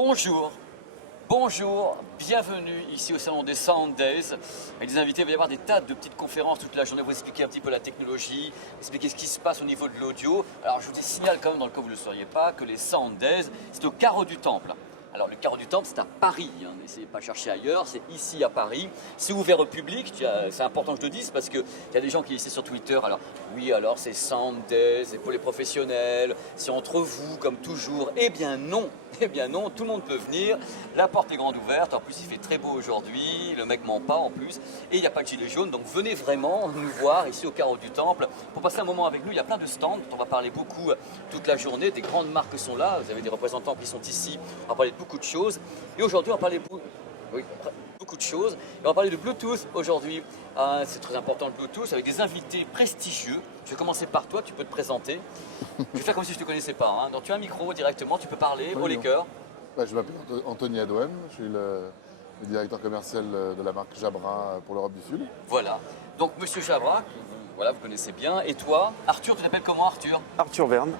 Bonjour, bonjour, bienvenue ici au salon des Sound Days. Avec des invités, il va y avoir des tas de petites conférences toute la journée pour expliquer un petit peu la technologie, expliquer ce qui se passe au niveau de l'audio. Alors je vous signale quand même, dans le cas où vous ne le sauriez pas, que les Sound Days, c'est au Carreau du Temple. Alors le Carreau du Temple, c'est à Paris, n'essayez pas de chercher ailleurs, c'est ici à Paris. C'est ouvert au public, c'est important que je le dise parce qu'il y a des gens qui essaient sur Twitter, alors oui, alors c'est Sound Days, c'est pour les professionnels, c'est entre vous comme toujours. Eh bien non, tout le monde peut venir, la porte est grande ouverte, en plus il fait très beau aujourd'hui, le mec ment pas en plus, et il n'y a pas de gilet jaune, donc venez vraiment nous voir ici au Carreau du Temple pour passer un moment avec nous. Il y a plein de stands dont on va parler beaucoup toute la journée, des grandes marques sont là, vous avez des représentants qui sont ici, on va parler de beaucoup de choses, et aujourd'hui on va parler beaucoup de choses, et on va parler de Bluetooth aujourd'hui. C'est très important le Bluetooth avec des invités prestigieux. Je vais commencer par toi, tu peux te présenter. Je vais faire comme si je ne te connaissais pas. Donc tu as un micro directement, tu peux parler, haut les cœurs. Je m'appelle Anthony Adouem, je suis le directeur commercial de la marque Jabra pour l'Europe du Sud. Voilà, donc Monsieur Jabra, voilà, vous connaissez bien. Et toi, Arthur, tu t'appelles comment Arthur? Arthur Verne,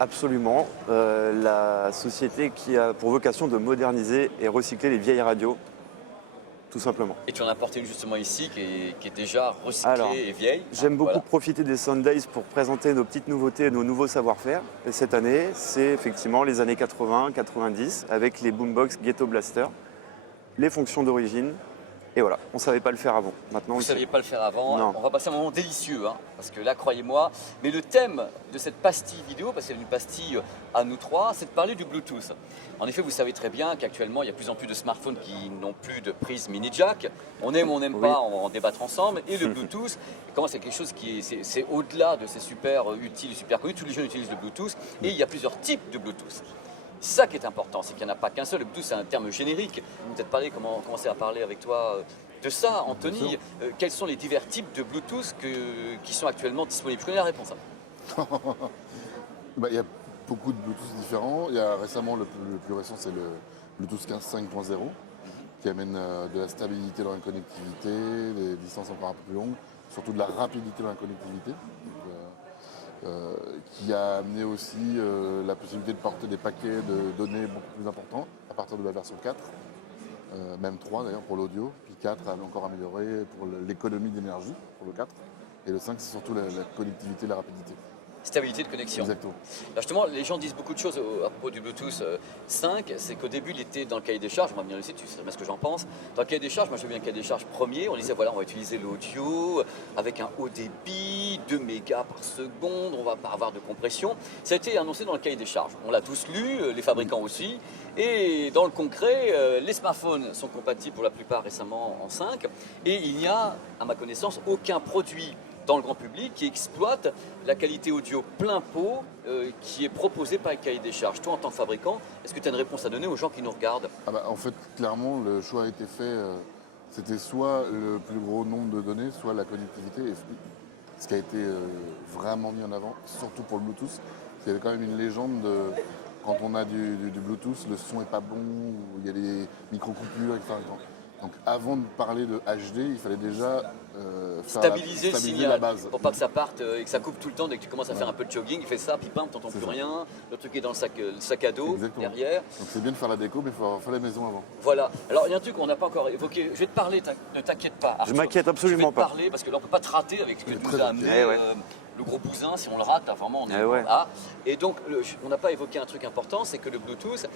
absolument. La société qui a pour vocation de moderniser et recycler les vieilles radios, tout simplement. Et tu en as apporté une justement ici qui est déjà recyclée et vieille. J'aime beaucoup profiter des Sundays pour présenter nos petites nouveautés et nos nouveaux savoir-faire. Et cette année, c'est effectivement les années 80-90 avec les Boombox Ghetto Blaster, les fonctions d'origine. Et voilà, on ne savait pas le faire avant. Maintenant, vous ne saviez pas le faire avant. Non. On va passer un moment délicieux, parce que là, croyez-moi, mais le thème de cette pastille vidéo, parce que c'est une pastille à nous trois, c'est de parler du Bluetooth. En effet, vous savez très bien qu'actuellement, il y a de plus en plus de smartphones qui n'ont plus de prise mini jack. On aime ou on n'aime pas, on va en débattre ensemble. Et le Bluetooth, comment c'est quelque chose qui c'est au-delà de ces super utiles, super connus. Tous les jeunes utilisent le Bluetooth et il y a plusieurs types de Bluetooth. C'est ça qui est important, c'est qu'il n'y en a pas qu'un seul. Le Bluetooth, c'est un terme générique. Peut-être commencer à parler avec toi de ça, Anthony. Quels sont les divers types de Bluetooth qui sont actuellement disponibles? Je connais la réponse. Il y a beaucoup de Bluetooth différents. Il y a récemment, le plus récent, c'est le Bluetooth 15.5.0 qui amène de la stabilité dans la connectivité, des distances encore un peu plus longues, surtout de la rapidité dans la connectivité. Qui a amené aussi la possibilité de porter des paquets de données beaucoup plus importants à partir de la version 4, même 3 d'ailleurs pour l'audio, puis 4 a encore amélioré pour l'économie d'énergie pour le 4, et le 5 c'est surtout la connectivité, la rapidité. Stabilité de connexion. Exactement. Alors justement, les gens disent beaucoup de choses à propos du Bluetooth 5. C'est qu'au début, il était dans le cahier des charges. On va venir ici, tu sais ce que j'en pense. Dans le cahier des charges, moi j'ai vu un cahier des charges premier. On disait voilà, on va utiliser l'audio avec un haut débit, 2 mégas par seconde, on va pas avoir de compression. Ça a été annoncé dans le cahier des charges. On l'a tous lu, les fabricants aussi. Et dans le concret, les smartphones sont compatibles pour la plupart récemment en 5. Et il n'y a, à ma connaissance, aucun produit dans le grand public qui exploite la qualité audio plein pot qui est proposée par le cahier des charges. Toi, en tant que fabricant, est-ce que tu as une réponse à donner aux gens qui nous regardent? En fait, clairement, le choix a été fait. C'était soit le plus gros nombre de données, soit la connectivité. Et ce qui a été vraiment mis en avant, surtout pour le Bluetooth, il y avait quand même une légende de quand on a du Bluetooth, le son n'est pas bon, ou il y a des micro-coupures, etc. Donc avant de parler de HD, il fallait déjà stabiliser le signal la base. pour pas que ça parte et que ça coupe tout le temps dès que tu commences à faire un peu de jogging. Il fait ça, puis bam, t'entends plus ça. rien. Le truc est dans le sac à dos. Exactement. Derrière. Donc c'est bien de faire la déco, mais il faut faire la maison avant. Voilà. Alors il y a un truc qu'on n'a pas encore évoqué. Je vais te parler, ne t'inquiète pas. Arthur. Je m'inquiète absolument pas. Je vais te parler parce que là on peut pas te rater avec ce que tu nous as amené. Le gros bousin, si on le rate, là, vraiment on est là. Et donc on n'a pas évoqué un truc important, c'est que le Bluetooth,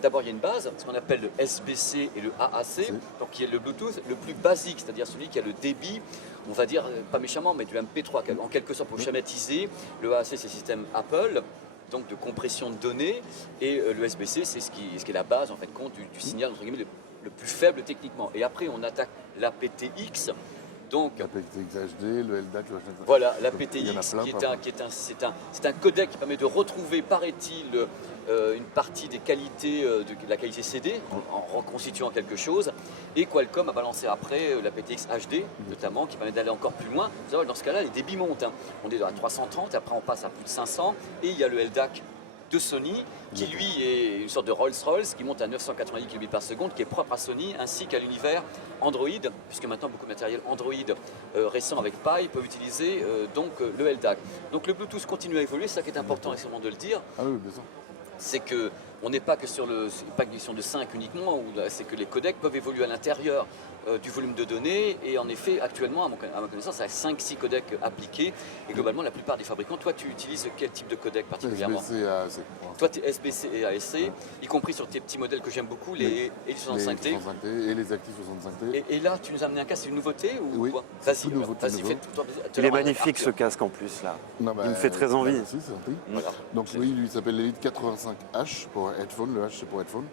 d'abord il y a une base, ce qu'on appelle le SBC et le AAC, donc qui est le Bluetooth le plus basique, c'est-à-dire celui qui a le débit, on va dire, pas méchamment, mais du MP3, en quelque sorte pour schématiser. Le AAC c'est le système Apple, donc de compression de données, et le SBC c'est ce qui est la base en fait compte du signal entre guillemets le plus faible techniquement. Et après on attaque l'aptX. Donc, l'aptX HD, le LDAC, voilà, l'aptX c'est un codec qui permet de retrouver, paraît-il, une partie des qualités de la qualité CD en reconstituant quelque chose. Et Qualcomm a balancé après l'aptX HD notamment, qui permet d'aller encore plus loin. Vous savez, dans ce cas-là, les débits montent. On est à 330, après on passe à plus de 500. Et il y a le LDAC de Sony, qui lui est une sorte de Rolls-Royce qui monte à 990 kbps par seconde, qui est propre à Sony, ainsi qu'à l'univers Android, puisque maintenant beaucoup de matériel Android récent avec Pi peuvent utiliser le LDAC. Donc le Bluetooth continue à évoluer, c'est ça qui est important extrêmement de le dire. Ah oui, bien sûr. C'est que on n'est pas que sur pas une question de 5 uniquement, c'est que les codecs peuvent évoluer à l'intérieur du volume de données. Et en effet, actuellement, à ma connaissance, il y a 5-6 codecs appliqués. Et globalement, la plupart des fabricants, toi, tu utilises quel type de codec particulièrement? SBC et AAC. Toi, tu es SBC et ASC, y compris sur tes petits modèles que j'aime beaucoup, les ELI65T. Les 65T et les Active 65T. Et là, tu nous as amené un casque, c'est une nouveauté ou Oui, quoi? tout nouveau, Vas-y, tout nouveau. fais-toi. Il est magnifique ce casque en plus là. Non, bah, Il me fait très envie. merci, c'est gentil. Voilà. Donc oui, lui il s'appelle l'Elite 85H pour headphone, le H c'est pour headphone.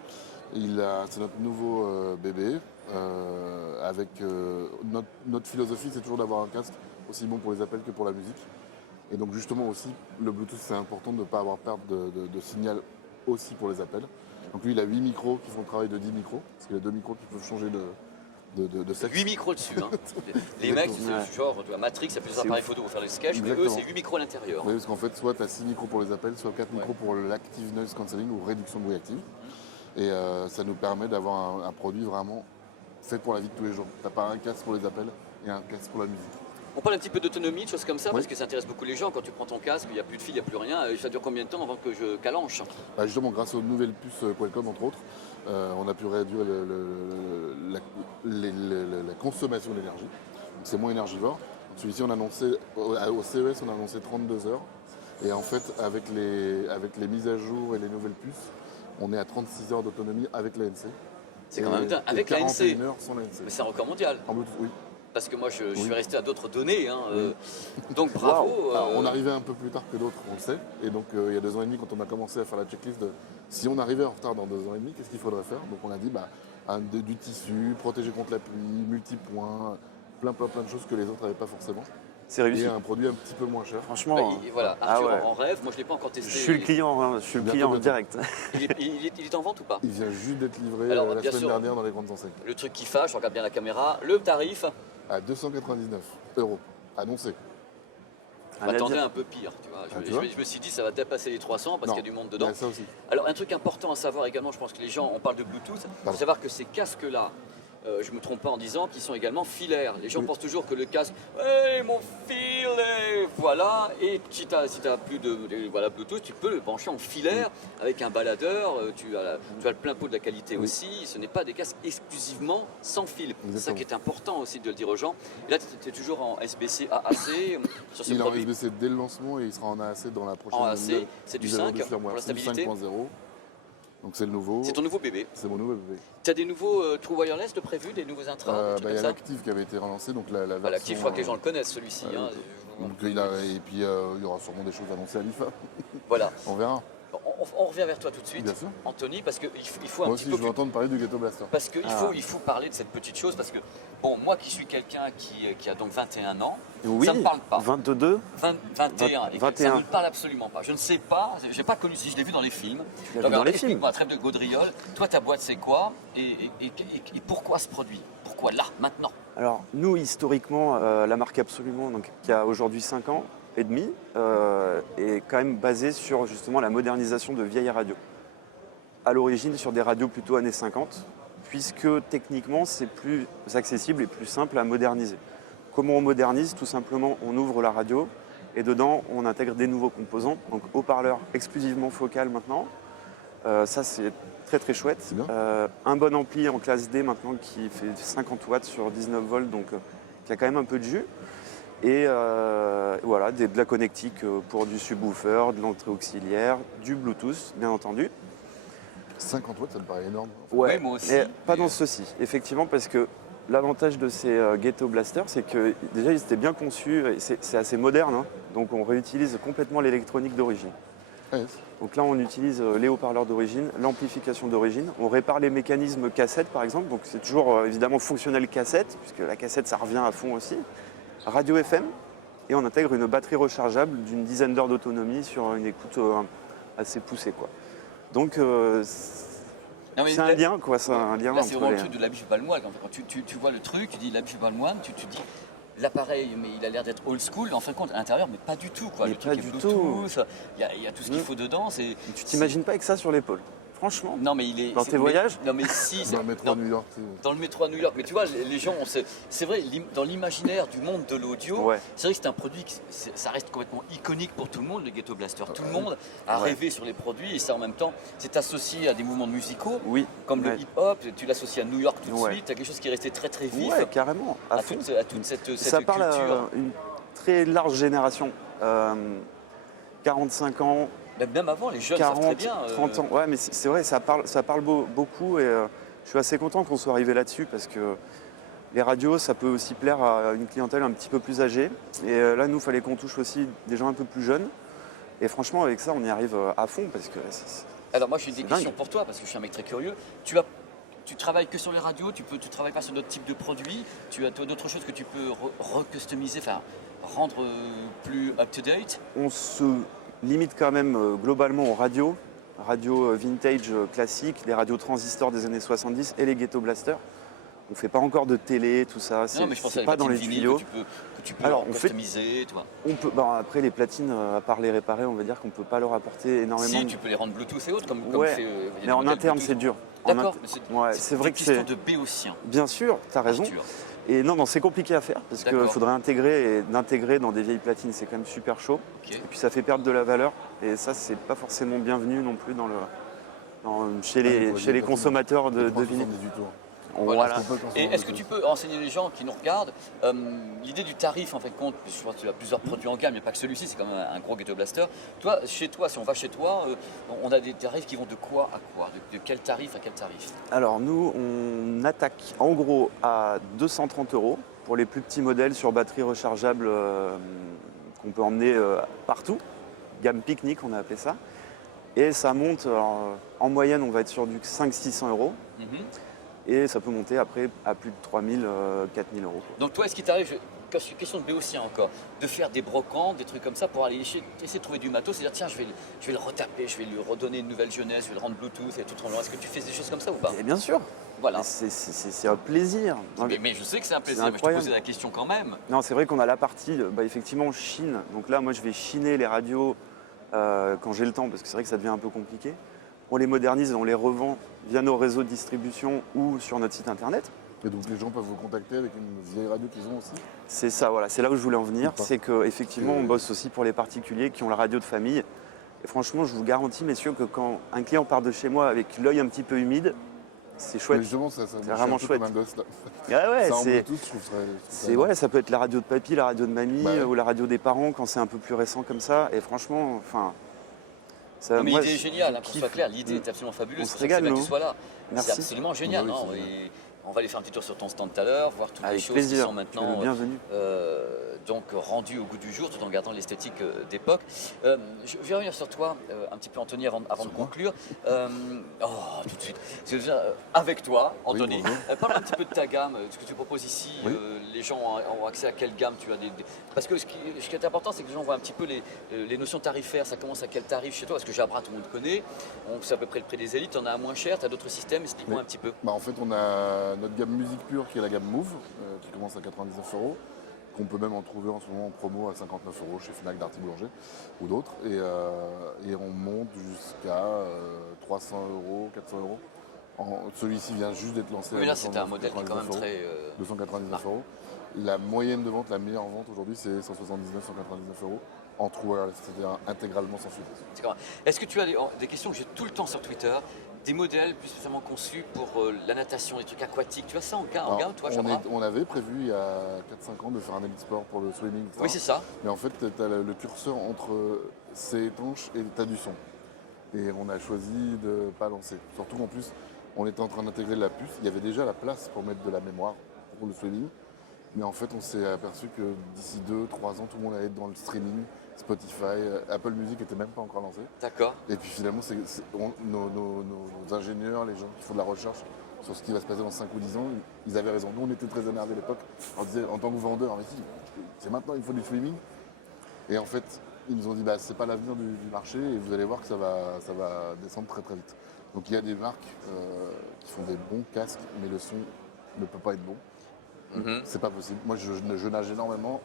C'est notre nouveau bébé. Avec notre philosophie, c'est toujours d'avoir un casque aussi bon pour les appels que pour la musique. Et donc justement aussi, le Bluetooth c'est important de ne pas avoir perte de signal aussi pour les appels. Donc lui il a 8 micros qui font le travail de 10 micros, parce qu'il y a 2 micros qui peuvent changer de sexe. 8 micros dessus. Hein. Les mecs, c'est genre, tu vois, Matrix, il y a plusieurs appareils photo pour faire les sketchs, mais eux, Exactement. c'est 8 micros à l'intérieur. Oui, parce qu'en fait, soit tu as 6 micros pour les appels, soit 4 micros pour l'active noise cancelling ou réduction de bruit active. Et ça nous permet d'avoir un produit vraiment fait pour la vie de tous les jours. Tu n'as pas un casque pour les appels et un casque pour la musique. On parle un petit peu d'autonomie, de choses comme ça, Oui. parce que ça intéresse beaucoup les gens. Quand tu prends ton casque, il n'y a plus de fil, il n'y a plus rien. Ça dure combien de temps avant que je calanche? Bah justement, grâce aux nouvelles puces Qualcomm, entre autres, on a pu réduire la consommation d'énergie. Donc c'est moins énergivore. Donc celui-ci, on a annoncé, au CES, on a annoncé 32 heures. Et en fait, avec les mises à jour et les nouvelles puces, on est à 36 heures d'autonomie avec l'ANC. C'est quand même dingue. Avec l'ANC. 41 heures sans l'ANC. Mais c'est un record mondial. En Bluetooth, oui. Parce que moi, je Oui. suis resté à d'autres données. Hein, donc Wow. bravo. Alors, on arrivait un peu plus tard que d'autres, on le sait. Et donc, il y a 2 ans et demi, quand on a commencé à faire la checklist de si on arrivait en retard dans 2 ans et demi, qu'est-ce qu'il faudrait faire? Donc, on a dit du tissu, protéger contre la pluie, multipoint, plein de choses que les autres n'avaient pas forcément. C'est réussi. Et un produit un petit peu moins cher. Franchement, Voilà, ah Arthur ouais. en rêve. Moi, je ne l'ai pas encore testé. Je suis le client, hein, je suis le Bientôt, client en bientôt. direct. Il est en vente ou pas? Il vient juste d'être livré Alors, la bien semaine sûr. dernière dans les grandes enseignes. Le truc qui fâche, je regarde bien la caméra. Le tarif, À 299 € annoncé. je m'attendais un peu pire. Tu vois. tu vois Je me suis dit, ça va dépasser les 300 parce Non, qu'il y a du monde il y dedans. a ça aussi. Alors, un truc important à savoir également, je pense que les gens, on parle de Bluetooth, il faut savoir que ces casques-là, je ne me trompe pas en disant qu'ils sont également filaires. Les gens Oui. pensent toujours que le casque, hey, mon filet, voilà. Et si tu n'as plus de Bluetooth, tu peux le brancher en filaire avec un baladeur. Tu as le plein pot de la qualité Oui. aussi. Ce n'est pas des casques exclusivement sans fil. C'est ça Exactement. qui est important aussi de le dire aux gens. Et là, tu es toujours en SBC AAC sur ce Il est en produit. SBC dès le lancement et il sera en AAC dans la prochaine En AAC, nouvelle c'est du mise à jour 5 du firmware. pour la C'est du stabilité. 5.0. Donc c'est le nouveau. C'est ton nouveau bébé. C'est mon nouveau bébé. Tu as des nouveaux True Wireless de prévus, des nouveaux intras, des trucs Il comme y a ça? l'Active qui avait été relancé, donc la version. Voilà, il faut que les gens le connaissent celui-ci. euh, hein. donc, et puis il y aura sûrement des choses annoncées à l'IFA. Voilà. On verra. On revient vers toi tout de suite, Bien sûr. Anthony, parce qu'il faut un Moi petit aussi, peu je veux entendre parler du Ghetto Blaster. parce qu'il Ah. il faut parler de cette petite chose, parce que, bon, moi qui suis quelqu'un qui a donc 21 ans, Oui, ça ne me parle pas. 22. 21, et 21. ça ne me parle absolument pas. Je ne sais pas, je n'ai pas connu, si je l'ai vu dans les films. Tu l'as vu dans les films. Explique-moi, trêve de gaudriole, toi ta boîte c'est quoi et pourquoi ce produit? Pourquoi là, maintenant? Alors nous, historiquement, la marque Absolument, donc, qui a aujourd'hui 5 ans et demi, est quand même basée sur justement la modernisation de vieilles radios. À l'origine sur des radios plutôt années 50, puisque techniquement c'est plus accessible et plus simple à moderniser. Comment on modernise? Tout simplement, on ouvre la radio et dedans on intègre des nouveaux composants, donc haut-parleur exclusivement focal maintenant. Ça c'est très très chouette. C'est bien. Un bon ampli en classe D maintenant qui fait 50 watts sur 19 volts, donc qui a quand même un peu de jus. Et voilà, de la connectique pour du subwoofer, de l'entrée auxiliaire, du Bluetooth bien entendu. 50 watts, ça me paraît énorme. Oui, moi aussi. Mais pas dans ceci, effectivement, parce que l'avantage de ces Ghetto Blaster, c'est que déjà ils étaient bien conçus, et c'est assez moderne, hein, donc on réutilise complètement l'électronique d'origine. Ouais, Donc là, on utilise les haut-parleurs d'origine, l'amplification d'origine. On répare les mécanismes cassette, par exemple. Donc c'est toujours évidemment fonctionnel cassette, puisque la cassette, ça revient à fond aussi. Radio FM. Et on intègre une batterie rechargeable d'une dizaine d'heures d'autonomie sur une écoute assez poussée, quoi. Donc Non, mais c'est un là- lien, quoi. C'est un lien Là, c'est entre vraiment le les... truc de la biche balmoine. Quand tu vois le truc, tu dis la biche balmoine, tu te dis l'appareil, mais il a l'air d'être old school. En fin de compte, à l'intérieur, mais pas du tout. Quoi. Mais Le truc pas est du Bluetooth, il y a tout ce qu'il faut dedans. Tu t'imagines pas avec ça sur l'épaule. franchement, Non, mais il est. Dans tes voyages? Non, mais si. Dans le métro à New York, Dans le métro à New York. Mais tu vois, les gens, c'est vrai, dans l'imaginaire du monde de l'audio, Ouais. c'est vrai que c'est un produit ça reste complètement iconique pour tout le monde, le Ghetto Blaster. Tout le monde a rêvé sur les produits et ça en même temps, c'est associé à des mouvements musicaux. Oui. Comme le Ouais. hip-hop, tu l'associes à New York tout de Ouais. suite, tu as quelque chose qui est resté très très vif Ouais, carrément, à fond. à toute cette Ça parle culture. à une très large génération. 45 ans, Même avant, les jeunes savent très 40, bien. 30 ans. Ouais, mais c'est vrai, ça parle beaucoup et je suis assez content qu'on soit arrivé là-dessus parce que les radios, ça peut aussi plaire à une clientèle un petit peu plus âgée. Et là, nous, il fallait qu'on touche aussi des gens un peu plus jeunes. Et franchement, avec ça, on y arrive à fond parce que Alors moi, j'ai des c'est questions dingue. pour toi parce que je suis un mec très curieux. Tu travailles que sur les radios, tu travailles pas sur d'autres types de produits, tu as d'autres choses que tu peux recustomiser, enfin rendre plus up-to-date. on se limite quand même globalement aux radios. Radio vintage classique, les radios transistors des années 70 et les Ghetto Blaster. On ne fait pas encore de télé, tout ça, Non, mais je pensais c'est à pas dans les platines vinyles tuyaux. que tu peux Alors, on fait- customiser, toi. On peut, après les platines, à part les réparer, on va dire qu'on ne peut pas leur apporter énormément. Si, tu peux les rendre Bluetooth et autres, comme Ouais, fait. Il y a mais des en modèles interne Bluetooth. c'est dur. D'accord, Ouais, c'est vrai que c'est. une question de béotien, Bien sûr, tu as raison. Arthur. Et non, c'est compliqué à faire parce qu'il D'accord. faudrait intégrer et d'intégrer dans des vieilles platines, c'est quand même super chaud. Ok. Et puis ça fait perdre de la valeur et ça, c'est pas forcément bienvenu non plus chez les consommateurs de vinyle. 18 tours. Voilà. On peut Et consommer est-ce que tu peux enseigner les gens qui nous regardent l'idée du tarif en fait compte, je pense que tu as plusieurs produits en gamme, mais pas que celui-ci, c'est quand même un gros Ghetto Blaster. Toi, chez toi, si on va chez toi, on a des tarifs qui vont de quoi à quoi, de quel tarif à quel tarif? Alors nous, on attaque en gros à 230 € pour les plus petits modèles sur batterie rechargeable qu'on peut emmener partout. Gamme pique-nique, on a appelé ça. Et ça monte, alors, en moyenne, on va être sur du 500-600 €. Mhm. Et ça peut monter après à plus de 3000, 4000 €. Donc toi, est-ce qu'il t'arrive, question de béotien encore, de faire des brocantes, des trucs comme ça pour aller essayer de trouver du matos, c'est-à-dire tiens, je vais le retaper, je vais lui redonner une nouvelle jeunesse, je vais le rendre Bluetooth et tout en long. Est-ce que tu fais des choses comme ça ou pas? Et bien sûr, Voilà. c'est un plaisir. Mais je sais que c'est un plaisir, mais je te incroyable. posais la question quand même. Non, c'est vrai qu'on a la partie, effectivement, Chine. Donc là, moi, je vais chiner les radios quand j'ai le temps, parce que c'est vrai que ça devient un peu compliqué. On les modernise, on les revend via nos réseaux de distribution ou sur notre site internet. Et donc les gens peuvent vous contacter avec une vieille radio qu'ils ont aussi. C'est ça, voilà, c'est là où je voulais en venir. D'accord. C'est qu'effectivement, on bosse aussi pour les particuliers qui ont la radio de famille. Et franchement, je vous garantis, messieurs, que quand un client part de chez moi avec l'œil un petit peu humide, c'est Mais chouette. justement, ça marche vraiment un peu chouette. comme un gosse là. Ah ouais, Ça en c'est. Bluetooth, je trouve ça. Ouais, ça peut être la radio de papy, la radio de mamie Ouais. ou la radio des parents quand c'est un peu plus récent comme ça. Et franchement, enfin. ça, Non, mais moi, l'idée est géniale, je qu'on kiffe. soit clair, l'idée est absolument fabuleuse. On se C'est pour ça que régale, c'est bien que nous. tu sois là. Merci. C'est absolument génial. Oui, hein, c'est et on va aller faire un petit tour sur ton stand tout à l'heure, voir toutes les Avec choses qui plaisir. sont Tu es maintenant le bienvenu. donc rendues au goût du jour, tout en gardant l'esthétique d'époque. Je vais revenir sur toi un petit peu, Anthony, avant de Sur moi conclure. Tout de suite. Je veux dire, avec toi, Anthony, bonjour. parle un petit peu de ta gamme, ce que tu proposes ici. Oui. Les gens ont accès à quelle gamme tu as Parce que ce qui est important, c'est que les gens voient un petit peu les notions tarifaires. Ça commence à quel tarif chez toi? Parce que Jabra, tout le monde connaît. On sait à peu près le prix des élites. On a un moins cher. Tu as d'autres systèmes. Explique-moi Oui. un petit peu. Bah, en fait, on a notre gamme musique pure qui est la gamme Move, qui commence à 99 €, qu'on peut même en trouver en ce moment en promo à 59 € chez Fnac, Darty Boulanger ou d'autres. Et on monte jusqu'à 300 €, 400 €. Celui-ci vient juste d'être lancé Mais à là, c'était un modèle qui est quand même 299 très. 299 €. La moyenne de vente, la meilleure vente aujourd'hui, c'est 179, 199 €. En true wireless, c'est-à-dire intégralement sans fil. C'est quand même- Est-ce que tu as des questions que j'ai tout le temps sur Twitter, des modèles plus spécialement conçus pour la natation, des trucs aquatiques? Tu as ça en Alors, gamme, toi, Jabra? on avait prévu il y a 4-5 ans de faire un Elite Sport pour le swimming, etc. Oui, c'est ça. Mais en fait, tu as le curseur entre c'est étanche et tu as du son. Et on a choisi de ne pas lancer. Surtout qu'en plus, on était en train d'intégrer de la puce. Il y avait déjà la place pour mettre de la mémoire pour le swimming. Mais en fait, on s'est aperçu que d'ici 2-3 ans, tout le monde allait être dans le streaming, Spotify, Apple Music n'était même pas encore lancé. D'accord. Et puis finalement, nos ingénieurs, les gens qui font de la recherche sur ce qui va se passer dans 5 ou 10 ans, ils avaient raison. Nous, on était très énervés à l'époque. On disait, en tant que vendeur, mais si, c'est maintenant, il faut du streaming. Et en fait, ils nous ont dit, bah, c'est pas l'avenir du marché et vous allez voir que ça va descendre très très vite. Donc il y a des marques qui font des bons casques, mais le son ne peut pas être bon. Mhm. C'est pas possible. Moi, je nage énormément.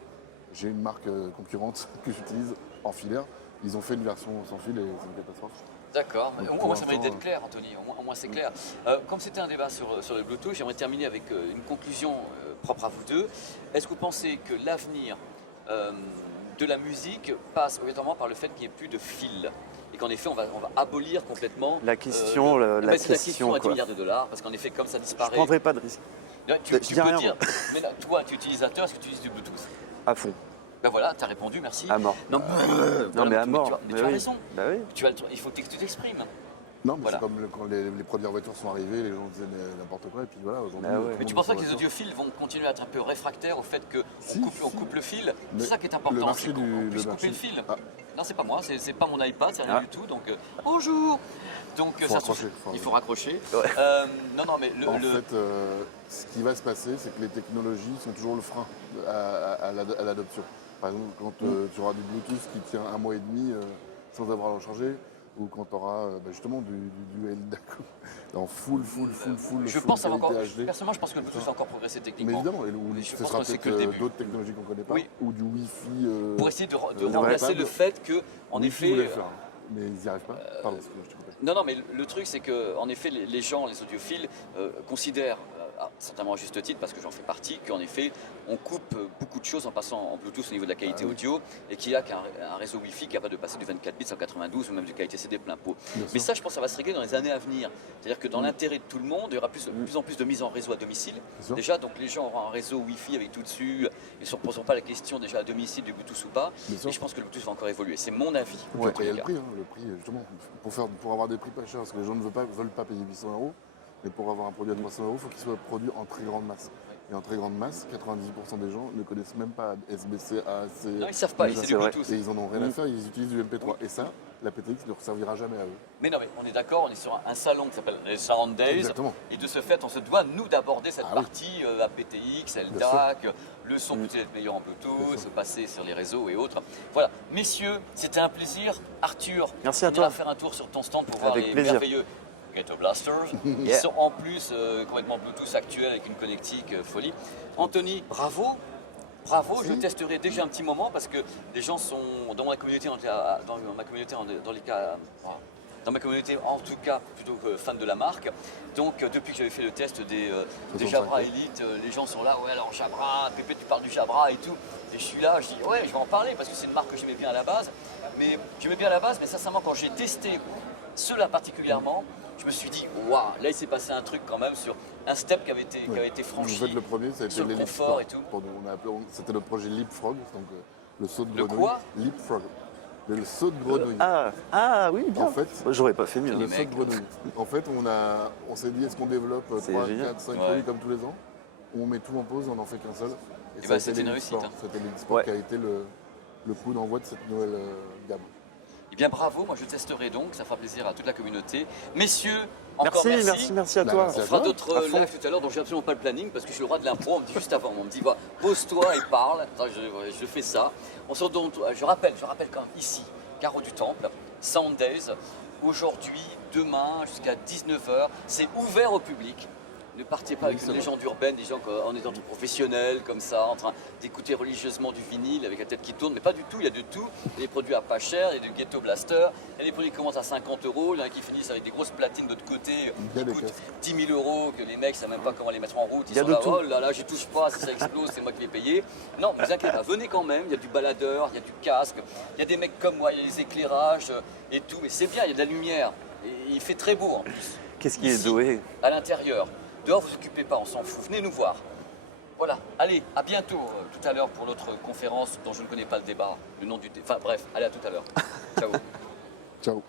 J'ai une marque concurrente que j'utilise en filaire. Ils ont fait une version sans fil et c'est une catastrophe. D'accord, Donc, au pour moins ça mérite l'instant, d'être clair, Anthony, au moins c'est clair. Comme c'était un débat sur le Bluetooth, j'aimerais terminer avec une conclusion propre à vous deux. Est-ce que vous pensez que l'avenir de la musique passe obligatoirement par le fait qu'il n'y ait plus de fil et qu'en effet on va abolir complètement La question, la la question question, à 10 quoi. milliards de dollars, parce qu'en effet comme ça Je disparaît, prendrai pas de risque. là, Je tu dis peux rien, dire, moi. mais là, toi tu es utilisateur, est-ce que tu utilises du Bluetooth? À fond, Ben voilà, tu as répondu, merci. à mort. Non, Non, mais à tu mort. as, mais Mais tu as oui. raison, Bah oui. il faut que tu t'exprimes. Non, mais Voilà. c'est comme quand les premières voitures sont arrivées, les gens disaient n'importe quoi, et puis voilà, aujourd'hui. Ah ouais. tout le Mais tu monde penses pas est que les sur la audiophiles vont continuer à être un peu réfractaires au fait qu'on Si, coupe le fil? Mais C'est ça qui est le important, marché c'est qu'on du- puisse le couper le marché- fil. Ah. Non, c'est pas moi, c'est pas mon iPad, c'est rien Ah. du tout. Donc, bonjour. Donc, Faut raccrocher, il faut raccrocher. Ouais. Non, mais En fait, ce qui va se passer, c'est que les technologies sont toujours le frein à l'adoption. Par exemple, quand tu auras du Bluetooth qui tient 1 mois et demi sans avoir à le charger, ou quand tu auras justement du LDAC en full je pense avoir encore. qualité HD. Personnellement, je pense que le Bluetooth a encore progressé Mais techniquement. évidemment, Mais je ce pense sera que c'est que peut-être le début. d'autres technologies qu'on ne connaît pas, Oui. ou du Wi-Fi. Pour essayer de ouais, remplacer pas le de- fait que, en Wi-Fi voulait effet. le faire, mais ils n'y arrivent pas. Pardon, excuse-moi, je te coupe. Non, mais le truc, c'est que, en effet, les gens, les audiophiles, considèrent, certainement à juste titre, parce que j'en fais partie, qu'en effet, on coupe beaucoup de choses en passant en Bluetooth au niveau de la qualité oui. audio, et qu'il n'y a qu'un réseau Wi-Fi capable de passer du 24 bits en 92 ou même du qualité CD plein pot. Bien Mais sûr. ça, je pense que ça va se régler dans les années à venir. C'est-à-dire que dans l'intérêt de tout le monde, il y aura de plus en plus de mise en réseau à domicile. Bien sûr. Déjà, donc les gens auront un réseau Wi-Fi avec tout dessus, ils ne se poseront pas la question déjà à domicile du Bluetooth ou pas. Bien sûr. Et je pense que le Bluetooth va encore évoluer. C'est mon avis. Puis en après, il y a tous le les cas. prix, le prix justement, pour avoir des prix pas chers, parce que les gens ne veulent pas payer 800 €, mais pour avoir un produit à 300 €, il faut qu'il soit produit en très grande masse. Et en très grande masse, 90% des gens ne connaissent même pas SBC, AAC. Non, ils ne savent pas, déjà. c'est du c'est vrai. Bluetooth. Et ils en ont rien à faire, ils utilisent du MP3. Et ça, la PTX ne leur servira jamais à eux. Mais non, mais on est d'accord, on est sur un salon qui s'appelle les Sound Days. Exactement. Et de ce fait, on se doit, nous, d'aborder cette Ah oui. partie APTX, LDAC, le son peut être meilleur en Bluetooth, se passer sur les réseaux et autres. Voilà. Messieurs, c'était un plaisir. Arthur, Merci à on ira toi. faire un tour sur ton stand pour voir Avec les plaisir. merveilleux Ghetto Blasters. Ils Yeah. sont en plus complètement Bluetooth actuel avec une connectique folie. Anthony, bravo. Bravo, je Merci. testerai déjà un petit moment parce que les gens sont dans ma communauté, dans ma communauté en tout cas plutôt que fans de la marque. Donc depuis que j'avais fait le test des Jabra Elite, les gens sont là, ouais alors Jabra, Pépé tu parles du Jabra et tout. Et je suis là, je dis ouais je vais en parler parce que c'est une marque que j'aimais bien à la base. Mais sincèrement quand j'ai testé ceux-là particulièrement, je me suis dit waouh, là il s'est passé un truc quand même sur un step qui avait été En franchi. fait, le premier, ça a été sur le les confort Leapfrog. et tout. C'était le projet Leapfrog, donc le saut de Le grenouille. quoi Leapfrog. Le saut de grenouille. Ah oui, bien. En fait, J'aurais pas fait mieux. Les le mecs. saut de grenouille. En fait, on s'est dit, est-ce qu'on développe C'est 3, génial. 4, 5 Ouais. produits comme tous les ans, ou on met tout en pause, on n'en fait qu'un seul. Et ça bah, a été c'était une l'e-sport. réussite, hein. C'était l'e-sport Ouais. qui a été le coup d'envoi de cette nouvelle gamme. Eh bien bravo, moi je testerai donc, ça fera plaisir à toute la communauté. Messieurs, encore Merci à Bah, toi. merci On à fera toi. d'autres À fond. lives tout à l'heure dont j'ai absolument pas le planning parce que je suis le roi de l'impro. On me dit juste avant, on me dit bah, pose-toi et parle. Attends, je fais ça. On se retrouve, je rappelle quand même ici, Carreau du Temple, Sound Days. Aujourd'hui, demain jusqu'à 19h, c'est ouvert au public. Ne partez pas avec Oui, une c'est légende urbaine, des gens en étant tout professionnels comme ça, en train d'écouter religieusement du vinyle avec la tête qui tourne, mais pas du tout, il y a de tout. Il y a des produits à pas cher, il y a du Ghetto Blaster, il y a des produits qui commencent à 50 €, il y en a qui finissent avec des grosses platines de l'autre côté Il y a qui des coûtent casques. 10 000 € que les mecs ne savent même pas comment les mettre en route. Ils Il y a sont de là, tout. oh là là, je touche pas, si ça explose, c'est moi qui vais payer. Non, ne vous inquiétez pas, venez quand même, il y a du baladeur, il y a du casque, il y a des mecs comme moi, il y a des éclairages et tout, mais c'est bien, il y a de la lumière. Et il fait très beau en plus. Qu'est-ce qui est Ici, doué? à l'intérieur. Dehors, vous occupez pas, on s'en fout. Venez nous voir. Voilà. Allez, à bientôt tout à l'heure pour notre conférence dont je ne connais pas le débat, le nom du. Enfin bref, allez à tout à l'heure. Ciao. Ciao.